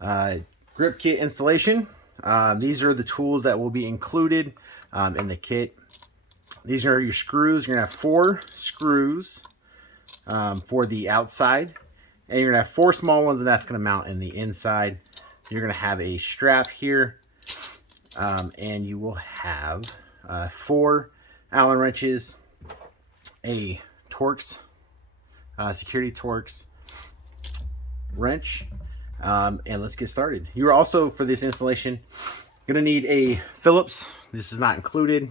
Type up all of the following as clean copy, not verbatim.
Grip kit installation. These are the tools that will be included in the kit. These are your screws. You're going to have 4 screws for the outside. And you're going to have 4 small ones, and that's going to mount in the inside. You're going to have a strap here. And you will have 4 Allen wrenches, a Torx, security Torx wrench, and let's get started. You're also, for this installation, going to need a Phillips. This is not included,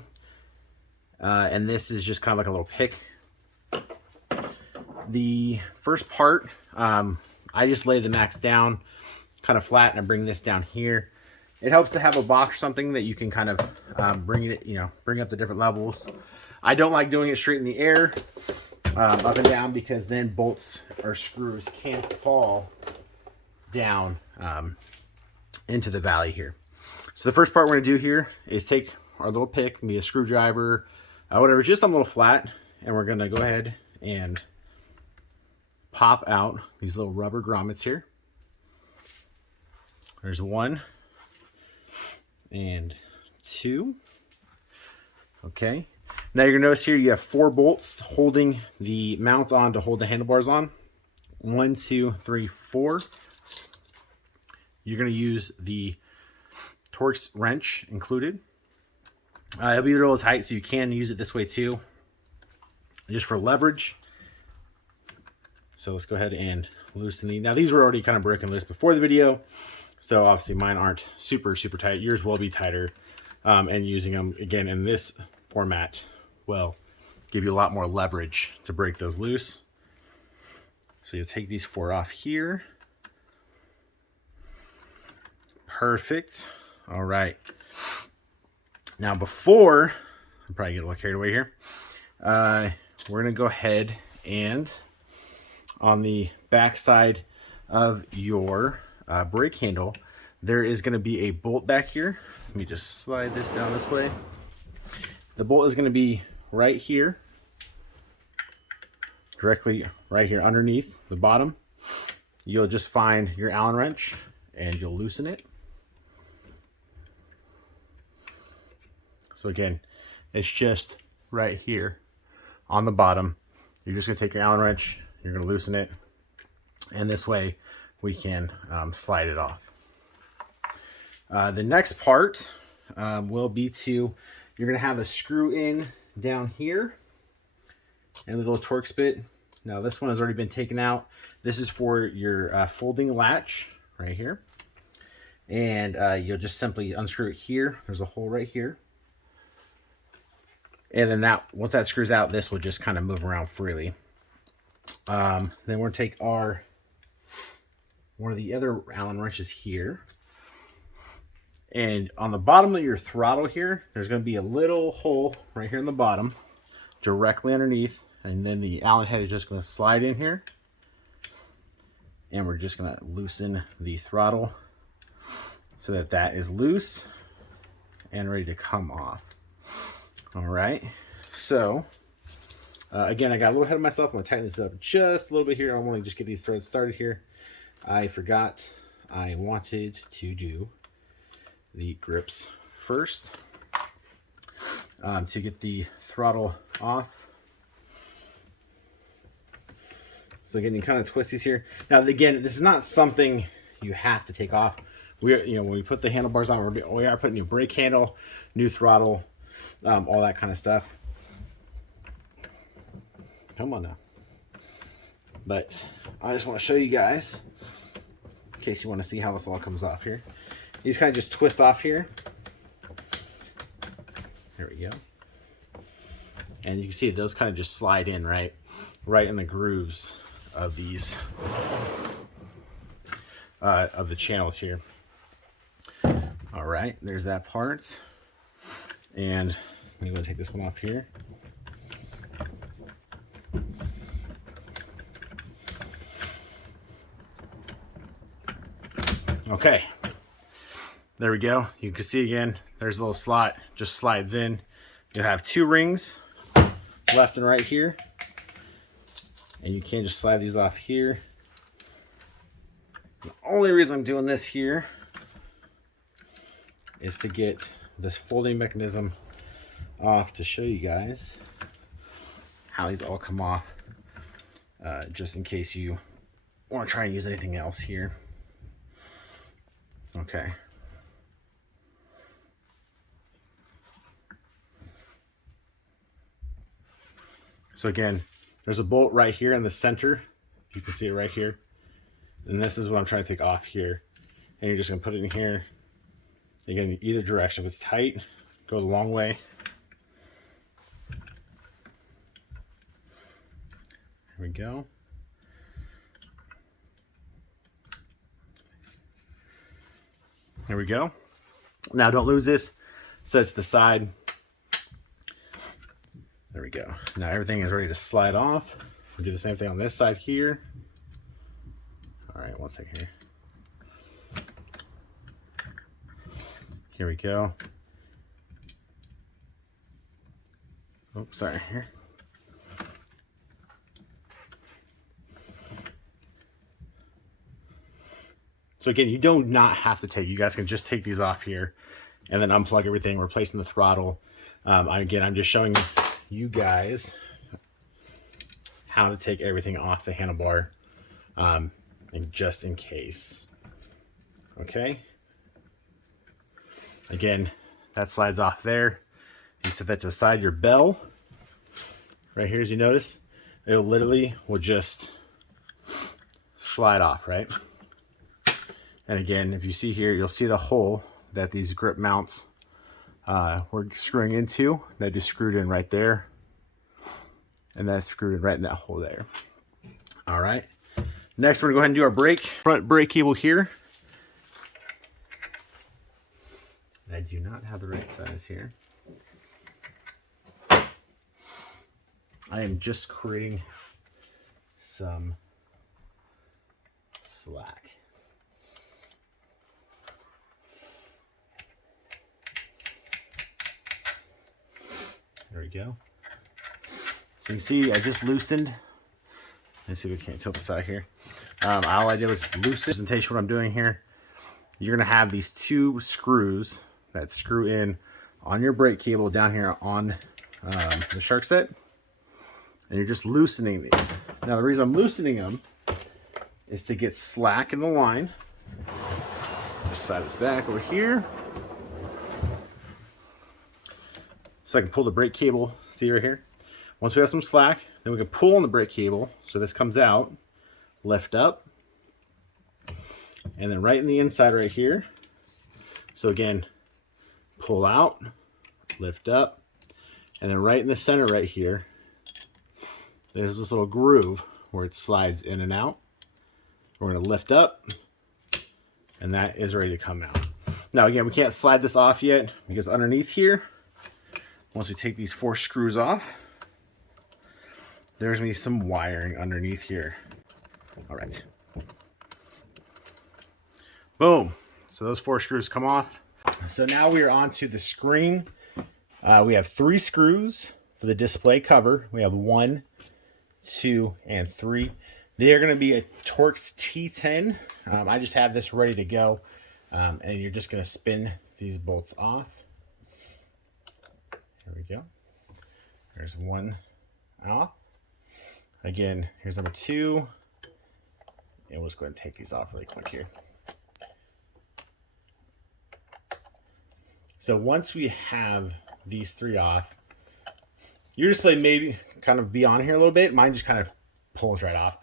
and this is just kind of like a little pick. The first part, I just lay the max down kind of flat, and I bring this down here. It helps to have a box or something that you can kind of bring up the different levels. I don't like doing it straight in the air, up and down, because then bolts or screws can fall down into the valley here. So the first part we're going to do here is take our little pick, maybe a screwdriver, whatever, just a little flat, and we're going to go ahead and pop out these little rubber grommets here. There's 1 and 2. Okay. Now you're going to notice here you have 4 bolts holding the mount on to hold the handlebars on. 1, 2, 3, 4. You're going to use the Torx wrench included. It'll be a little tight, so you can use it this way too, just for leverage. So let's go ahead and loosen these. Now these were already kind of broken loose before the video, so obviously mine aren't super tight. Yours will be tighter, and using them again in this format will give you a lot more leverage to break those loose. So you'll take these 4 off here. Perfect. All right. Now before, I'll probably get a little carried away here. We're going to go ahead and on the back side of your brake handle, there is going to be a bolt back here. Let me just slide this down this way. The bolt is going to be right here, directly right here underneath the bottom. You'll just find your Allen wrench and you'll loosen it. So again, it's just right here on the bottom. You're just going to take your Allen wrench, you're going to loosen it, and this way we can slide it off. The next part will be you're going to have a screw in down here and a little Torx bit. Now this one has already been taken out. This is for your folding latch right here. And you'll just simply unscrew it here. There's a hole right here. And then once that screws out, this will just kind of move around freely. Then we're going to take one of the other Allen wrenches here. And on the bottom of your throttle here, there's going to be a little hole right here in the bottom, directly underneath. And then the Allen head is just going to slide in here. And we're just going to loosen the throttle so that is loose and ready to come off. All right. So, again, I got a little ahead of myself. I'm going to tighten this up just a little bit here. I want to just get these threads started here. I forgot I wanted to do the grips first to get the throttle off. So again, you kind of twist these here. Now again, this is not something you have to take off. When we put the handlebars on, we are putting new brake handle, new throttle, all that kind of stuff. Come on now. But I just want to show you guys, in case you want to see how this all comes off here. These kind of just twist off here. There we go. And you can see those kind of just slide in right in the grooves of these of the channels here. All right, there's that part. And I'm going to take this one off here. Okay, there we go. You can see again, there's a little slot, just slides in. You have 2 rings, left and right here. And you can just slide these off here. only reason I'm doing this here is to get this folding mechanism off to show you guys how these all come off, just in case you want to try and use anything else here. Okay. So again, there's a bolt right here in the center. You can see it right here. And this is what I'm trying to take off here. And you're just gonna put it in here. Again, either direction. If it's tight, go the long way. Here we go. Here we go. Now don't lose this. Set it to the side. There we go. Now everything is ready to slide off. We'll do the same thing on this side here. All right, one second here. Here we go. Oh, sorry, here. So again, you do not have to take, you guys can just take these off here and then unplug everything, replacing the throttle. Again, I'm just showing you guys how to take everything off the handlebar, and just in case. Okay. Again, that slides off there. You set that to the side. Your bell right here, as you notice, it literally will just slide off, right? And again, if you see here, you'll see the hole that these grip mounts we're screwing into. That just screwed in right there. And that's screwed in right in that hole there. All right. Next, we're gonna go ahead and do our brake. Front brake cable here. I do not have the right size here. I am just creating some slack. There we go. So you see, I just loosened. Let's see if we can't tilt the side here. All I did was loosen. Presentation. What I'm doing here, you're gonna have these two screws that screw in on your brake cable down here on the shark set, and you're just loosening these. Now the reason I'm loosening them is to get slack in the line. Just slide this back over here. So I can pull the brake cable, see right here? Once we have some slack, then we can pull on the brake cable. So this comes out, lift up, and then right in the inside right here. So again, pull out, lift up, and then right in the center right here, there's this little groove where it slides in and out. We're gonna lift up, and that is ready to come out. Now again, we can't slide this off yet because underneath here, once we take these 4 screws off, there's gonna be some wiring underneath here. All right. Boom. So those 4 screws come off. So now we are on to the screen. We have 3 screws for the display cover. We have 1, 2, and 3. They are gonna be a Torx T10. I just have this ready to go. And you're just gonna spin these bolts off. There we go. There's 1 off. Again, here's number 2. And we'll just go ahead and take these off really quick here. So once we have these 3 off, your display maybe kind of be on here a little bit. Mine just kind of pulls right off.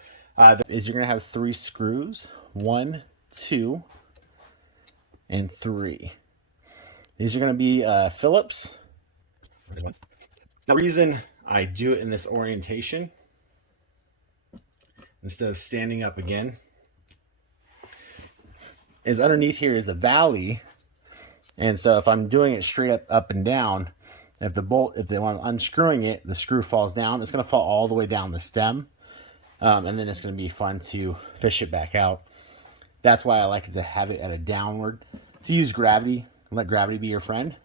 Is you're gonna have 3 screws, 1, 2, and 3. These are gonna be Phillips. There's 1. Now, the reason I do it in this orientation instead of standing up again is underneath here is the valley. And so if I'm doing it straight up and down, if when I'm unscrewing it, the screw falls down, it's gonna fall all the way down the stem. And then it's gonna be fun to fish it back out. That's why I like it to have it at a downward, to use gravity, let gravity be your friend.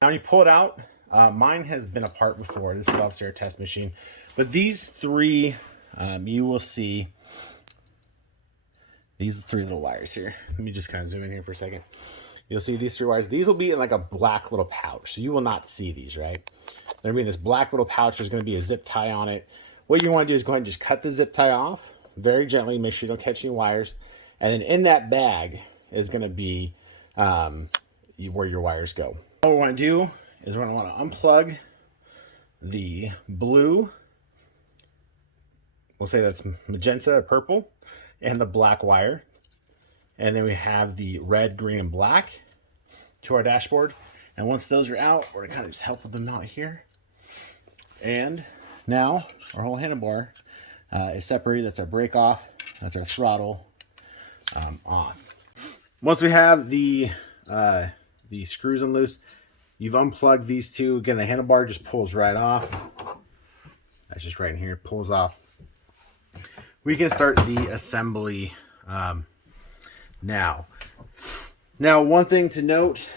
Now when you pull it out, Mine has been apart before. This is obviously our test machine. But these three, you will see these three little wires here. Let me just kind of zoom in here for a second. You'll see these three wires. These will be in like a black little pouch. So you will not see these, right? They're going to be in this black little pouch. There's going to be a zip tie on it. What you want to do is go ahead and just cut the zip tie off very gently. Make sure you don't catch any wires. And then in that bag is going to be where your wires go. What we want to do is we're going to want to unplug the blue, we'll say that's magenta or purple, and the black wire. And then we have the red, green, and black to our dashboard. And once those are out, we're going to kind of just help with them out here. And now our whole handlebar is separated. That's our brake off. That's our throttle off. Once we have the screws in loose, you've unplugged these two. Again, the handlebar just pulls right off. That's just right in here. It pulls off. We can start the assembly now. One thing to note,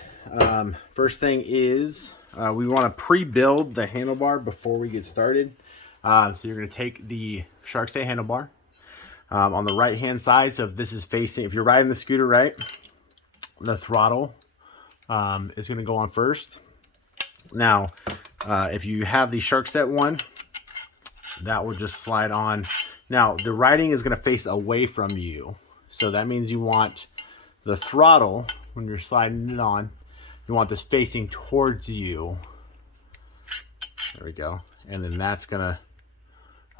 first thing is we want to pre-build the handlebar before we get started. So you're going to take the shark stay handlebar on the right hand side. So if this is facing, if you're riding the scooter, right, the throttle is going to go on first. Now, if you have the shark set one, that will just slide on. Now, the riding is going to face away from you. So that means you want the throttle, when you're sliding it on, you want this facing towards you. There we go. And then that's going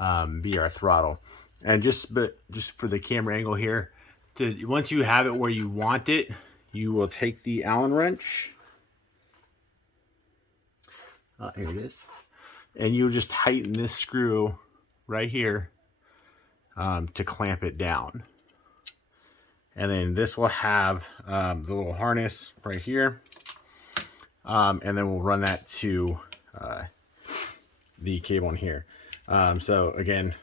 to be our throttle. And just for the camera angle here, once you have it where you want it, you will take the Allen wrench. Here it is. And you'll just tighten this screw right here to clamp it down. And then this will have the little harness right here. And then we'll run that to the cable in here. So again,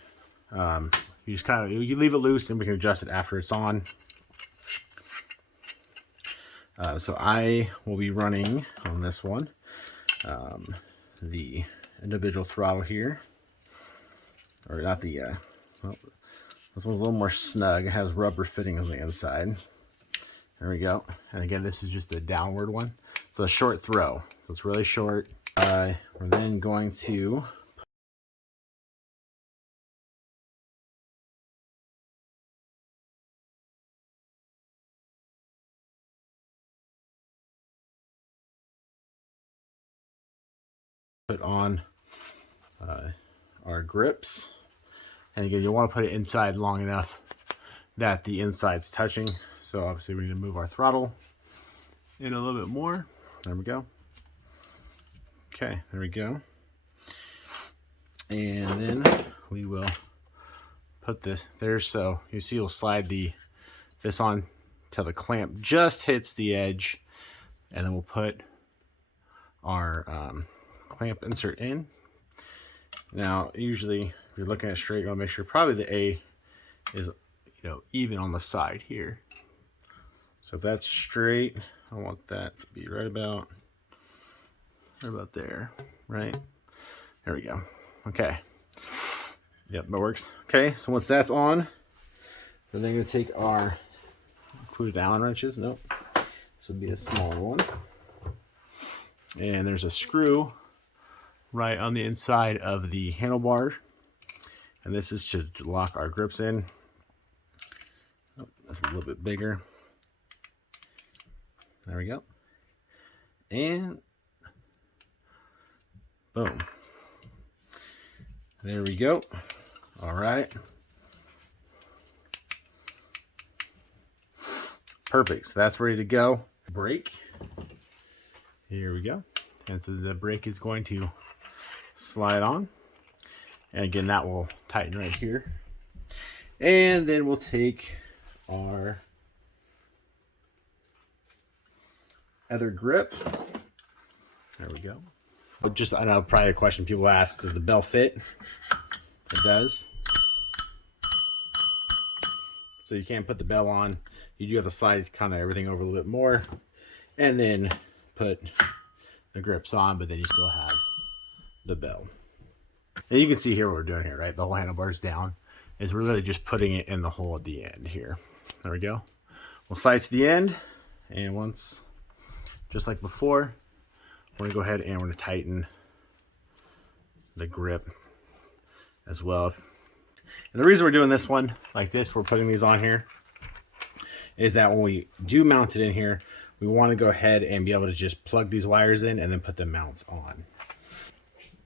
you just you leave it loose and we can adjust it after it's on. So I will be running on this one the individual throttle here, or not the well, this one's a little more snug. It has rubber fittings on the inside. There we go. And again, this is just a downward one, so a short throw, so it's really short. We're then going to put on our grips. And again, you want to put it inside long enough that the inside's touching. So obviously we need to move our throttle in a little bit more. There we go. Okay, there we go. And then we will put this there. So you see we'll slide this on till the clamp just hits the edge. And then we'll put our clamp insert in. Now, usually if you're looking at straight, you're gonna make sure probably the A is, even on the side here. So if that's straight, I want that to be right about there, right? There we go. Okay. Yep, that works. Okay, so once that's on, we're then gonna take our included Allen wrenches. Nope. This would be a smaller one. And there's a screw right on the inside of the handlebar. And this is to lock our grips in. Oh, that's a little bit bigger. There we go. And boom. There we go. All right. Perfect. So that's ready to go. Brake. Here we go. And so the brake is going to slide on. And again, that will tighten right here. And then we'll take our other grip. There we go. But just, I know probably a question people ask, does the bell fit? It does. So you can't put the bell on. You do have to slide kind of everything over a little bit more. And then put the grip's on, but then you still have the bell. And you can see here what we're doing here, right? The whole handlebar's down. Is we're really just putting it in the hole at the end here. There we go. We'll slide it to the end, and once, just like before, we're gonna go ahead and we're gonna tighten the grip as well. And the reason we're doing this one like this, we're putting these on here, is that when we do mount it in here, we want to go ahead and be able to just plug these wires in and then put the mounts on.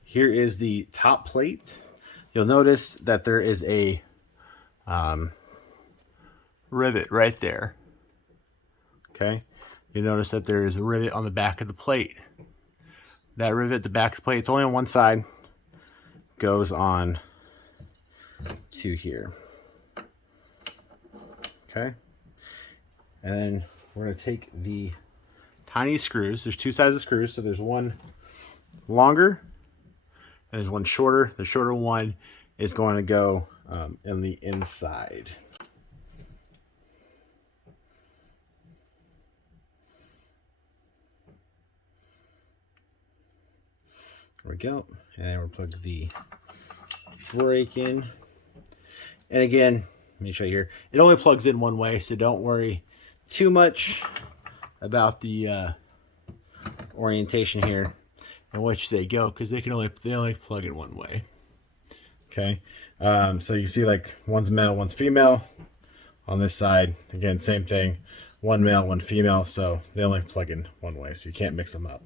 Here is the top plate. You'll notice that there is a rivet right there. Okay, you notice that there is a rivet on the back of the plate. That rivet at the back of the plate, it's only on one side, goes on to here. Okay, and then we're going to take the tiny screws. There's two sizes of screws, so there's one longer and there's one shorter. The shorter one is going to go in the inside. There we go. And then we'll plug the brake in. And again, let me show you here. It only plugs in one way, so don't worry too much about the orientation here and which they go, because they only plug in one way. Okay, so you see like one's male, one's female. On this side, again, same thing. One male, one female, so they only plug in one way, so you can't mix them up.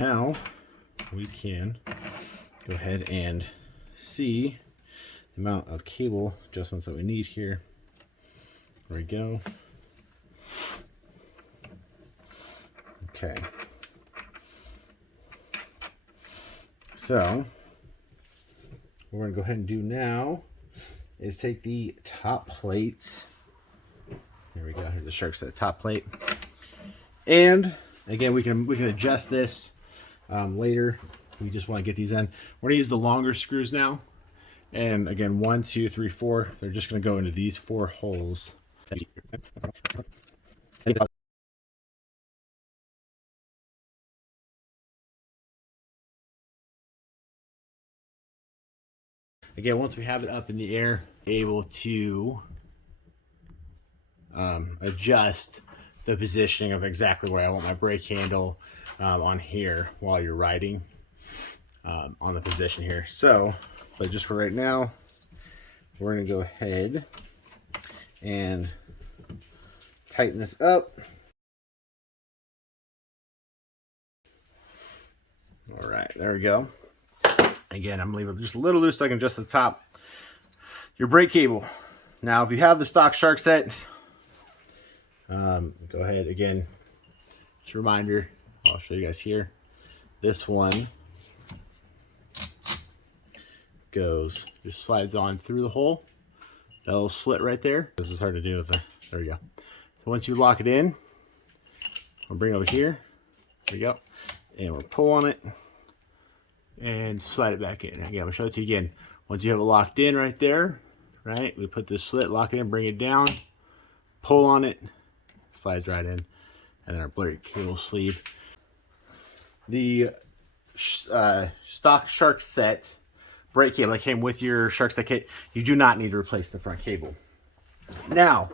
Now we can go ahead and see the amount of cable adjustments that we need here. There we go. Okay. So what we're going to go ahead and do now is take the top plate. Here we go. Here's the shark set top plate. And again, we can adjust this later. We just want to get these in. We're going to use the longer screws now. And again, 1, 2, 3, 4. They're just going to go into these 4 holes. Again, once we have it up in the air, able to adjust the positioning of exactly where I want my brake handle on here while you're riding on the position here. So, but just for right now, we're going to go ahead and tighten this up. All right, there we go. Again, I'm leaving it just a little loose so I can adjust the top. Your brake cable. Now, if you have the stock shark set, go ahead again. Just a reminder, I'll show you guys here. This one just slides on through the hole. That little slit right there. This is hard to do with the, there we go. So once you lock it in, we'll bring it over here. There we go. And we'll pull on it and slide it back in. Again, I'll show it to you again. Once you have it locked in right there, right, we put this slit, lock it in, bring it down, pull on it, slides right in, and then our brake cable sleeve. The stock shark set brake cable that came with your shark set kit, you do not need to replace the front cable. Now,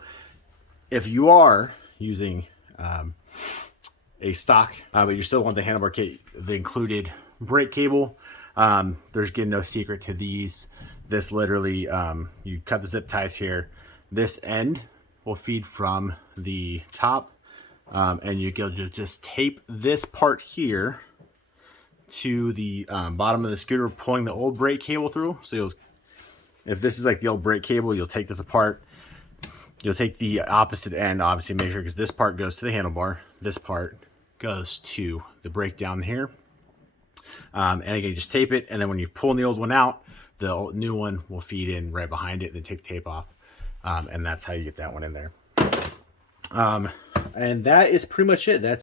if you are using a stock, but you still want the handlebar kit, the included brake cable, there's again no secret to these. This literally, you cut the zip ties here. This end will feed from the top, and you go to just tape this part here to the bottom of the scooter, pulling the old brake cable through. So if this is like the old brake cable, you'll take this apart. You'll take the opposite end, obviously make sure, because this part goes to the handlebar. This part goes to the brake down here. And again, just tape it, and then when you pull the old one out, the new one will feed in right behind it, and then take the tape off. And that's how you get that one in there. And that is pretty much it. That's